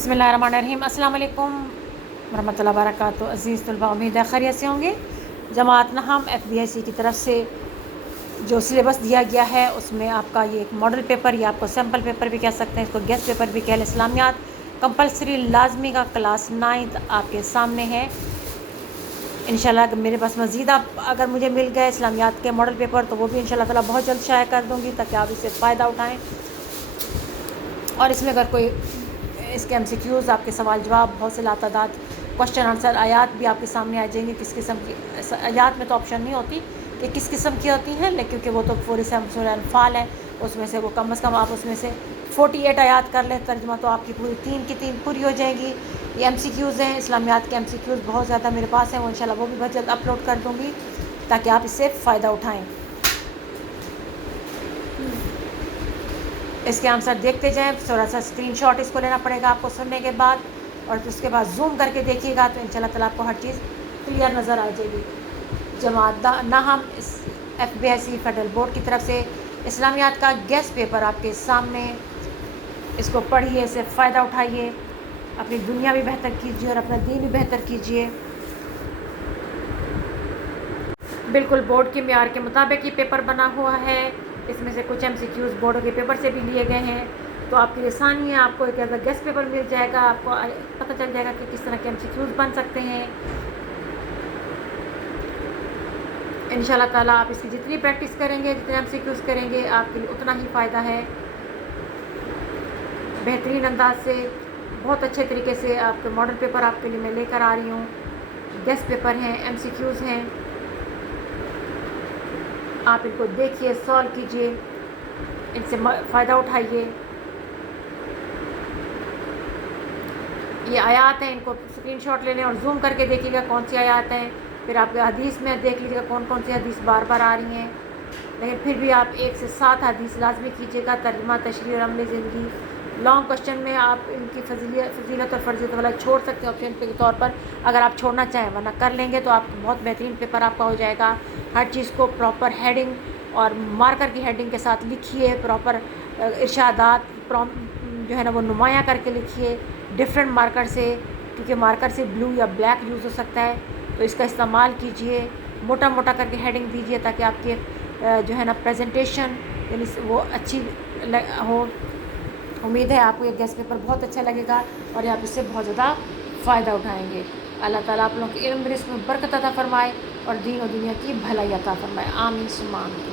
बिस्मिल्लाहिर्रहमानिर्रहीम। अस्सलाम वालेकुम रहमतुल्लाहि व बरकातुहू। अज़ीज़ तलबा, उम्मीद है खैरियत से होंगे। जमात नहम FBIC की तरफ से जो सिलेबस दिया गया है उसमें आपका ये एक मॉडल पेपर या आपको सैम्पल पेपर भी कह सकते हैं, इसको गेस्ट पेपर भी कह लें, इस्लामियात कंपलसरी लाजमी का क्लास 9th आपके सामने है। इंशाल्लाह मेरे पास मज़ीद आप अगर मुझे मिल गए इस्लामियात के मॉडल पेपर तो वो भी इंशाल्लाह ताला बहुत जल्द शाया कर दूँगी ताकि आप इससे फ़ायदा उठाएँ। और इसमें अगर कोई इसके MCQs आपके सवाल जवाब बहुत से लातादाद क्वेश्चन आंसर आयात भी आपके सामने आ जाएंगे। किस किस्म की आयात में तो ऑप्शन नहीं होती कि किस किस्म की होती हैं, लेकिन क्योंकि वो तो पूरी सूरह अनफाल है, उसमें से वो कम से कम आप उसमें से 48 आयात कर लें तर्जुमा तो आपकी पूरी 3 की 3 पूरी हो जाएंगी। ये MCQs हैं, इस्लामियात के MCQs बहुत ज़्यादा मेरे पास हैं, वो इंशाल्लाह वो भी बहुत जल्द अपलोड कर दूँगी ताकि आप इससे फ़ायदा उठाएँ। इसके आंसर देखते जाएं, थोड़ा सा स्क्रीनशॉट इसको लेना पड़ेगा आपको सुनने के बाद, और उसके बाद जूम करके देखिएगा तो इंशाल्लाह ताला आपको हर चीज़ क्लियर नज़र आ जाएगी। जमात नहम FBIC फेडरल बोर्ड की तरफ से इस्लामियात का गेस्ट पेपर आपके सामने, इसको पढ़िए, इससे फ़ायदा उठाइए, अपनी दुनिया भी बेहतर कीजिए और अपना दीन भी बेहतर कीजिए। बिल्कुल बोर्ड के मियार के मुताबिक ये पेपर बना हुआ है। इसमें से कुछ MCQs बोर्ड के पेपर से भी लिए गए हैं, तो आपके लिए आसानी है, आपको एक ऐसा गेस्ट पेपर मिल जाएगा, आपको पता चल जाएगा कि किस तरह के MCQs बन सकते हैं। इंशाल्लाह ताला आप इसकी जितनी प्रैक्टिस करेंगे, जितने MCQs करेंगे, आपके लिए उतना ही फ़ायदा है। बेहतरीन अंदाज से बहुत अच्छे तरीके से आपके मॉडल पेपर आपके लिए मैं लेकर आ रही हूँ। गेस्ट पेपर हैं, MCQs हैं, आप इनको देखिए, सॉल्व कीजिए, इनसे फ़ायदा उठाइए। ये आयात हैं, इनको स्क्रीनशॉट ले लें और जूम करके देखिएगा कौन सी आयात हैं। फिर आपके हदीस में देख लीजिएगा कौन कौन सी हदीस बार बार आ रही हैं, लेकिन फिर भी आप 1 से 7 हदीस लाजमी कीजिएगा। तर्जुमा, तशरीह और अमली ज़िंदगी। लॉन्ग क्वेश्चन में आप इनकी फजीलत और फर्जियत वाला छोड़ सकते हैं ऑप्शन के तौर पर, अगर आप छोड़ना चाहें, वरना कर लेंगे तो आप बहुत बेहतरीन पेपर आपका हो जाएगा। हर चीज़ को प्रॉपर हेडिंग और मार्कर की हेडिंग के साथ लिखिए, प्रॉपर इरशादात जो है ना वो नुमाया करके लिखिए डिफरेंट मार्कर से, क्योंकि मार्कर से ब्लू या ब्लैक यूज़ हो सकता है, तो इसका इस्तेमाल कीजिए। मोटा मोटा करके हेडिंग दीजिए ताकि आपके जो है ना प्रेजेंटेशन यानी वो अच्छी हो। उम्मीद है आपको ये गेस्ट पेपर बहुत अच्छा लगेगा और आप इससे बहुत ज़्यादा फ़ायदा उठाएंगे। अल्लाह ताला आप लोगों के इल्म रिज़्क़ में बरकत अता फ़रमाए और दीन और दुनिया की भलाई अता फ़रमाए। आमीन सुम्मा आमीन।